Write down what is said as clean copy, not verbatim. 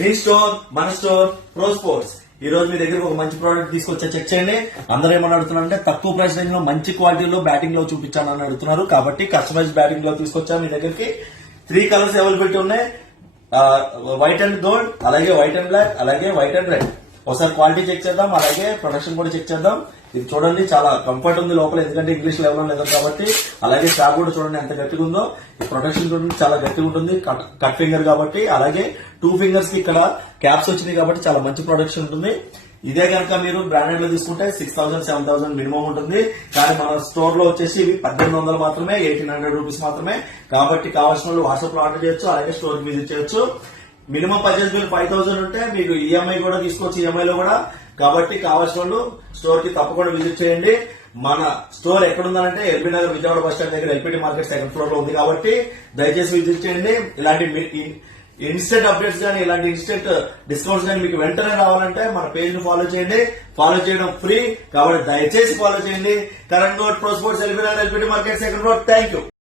మీ store మన store pro sports. ఈ రోజు మీ దగ్గరకు ఒక మంచి ప్రోడక్ట్ తీసుకొచ్చా, చెక్ చేయండి. అందరూ ఏమని అడుగుతున్నారంటే తక్కువ ప్రైస్ రేంజ్ లో మంచి క్వాలిటీలో బ్యాటింగ్ లో చూపించాను అని అడుగుతున్నారు. కాబట్టి కస్టమైజ్ బ్యాటింగ్ లో తీసుకొచ్చా మీ దగ్గరికి. 3 కలర్స్ అవైలబిలిటీ ఉన్నాయి. వైట్ అండ్ గోల్డ్, అలాగే వైట్ అండ్ బ్లాక్, అలాగే వైట్ అండ్ రెడ్. ఒకసారి క్వాలిటీ చెక్ చేద్దాం, అలాగే ప్రొడక్షన్ కూడా చెక్ చేద్దాం. ఇది చూడండి, చాలా కంఫర్ట్ ఉంది లోపల, ఎందుకంటే ఇంగ్లీష్ లెవెల్ లేదు కాబట్టి. అలాగే స్టాక్ కూడా చూడండి ఎంత గట్టిగా ఉందో. ఈ ప్రొటెక్షన్ చూడండి చాలా గట్టిగా ఉంటుంది, కట్ ఫింగర్ కాబట్టి. అలాగే 2 ఫింగర్స్ కి ఇక్కడ క్యాప్స్ వచ్చినాయి కాబట్టి చాలా మంచి ప్రొడక్షన్ ఉంటుంది. ఇదే కనుక మీరు బ్రాండెడ్ లో తీసుకుంటే 6,000 7,000 మినిమం ఉంటుంది. కానీ మన స్టోర్ లో వచ్చేసి ఇవి 1,800 మాత్రమే, 1,800 రూపీస్ మాత్రమే. కాబట్టి కావాల్సిన వాళ్ళు వాట్సాప్ లో ఆర్డర్ చేయొచ్చు, అలాగే స్టోర్ కి విజిట్ చేయొచ్చు. మినిమం పర్చేస్ బిల్ 5,000 ఉంటే మీకు ఈఎంఐ కూడా తీసుకోవచ్చు, ఈఎంఐ లో కూడా. కాబట్టి కావాల్సిన వాళ్ళు స్టోర్ కి తప్పకుండా విజిట్ చేయండి. మన స్టోర్ ఎక్కడుందంటే ఎల్బీ నగర్ విజయవాడ బస్ స్టాండ్ దగ్గర ఎల్పీటీ మార్కెట్ 2nd ఫ్లోర్ లో ఉంది. కాబట్టి దయచేసి విజిట్ చేయండి. ఇలాంటి ఇన్స్టెంట్ అప్డేట్స్ కానీ, ఇలాంటి ఇన్స్టెంట్ డిస్కౌంట్స్ కానీ మీకు వెంటనే రావాలంటే మన పేజ్ ను ఫాలో చేయండి. ఫాలో చేయడం ఫ్రీ, కాబట్టి దయచేసి ఫాలో చేయండి. Karan Goud pro sports, LB Nagar LPT market 2nd floor. Thank you.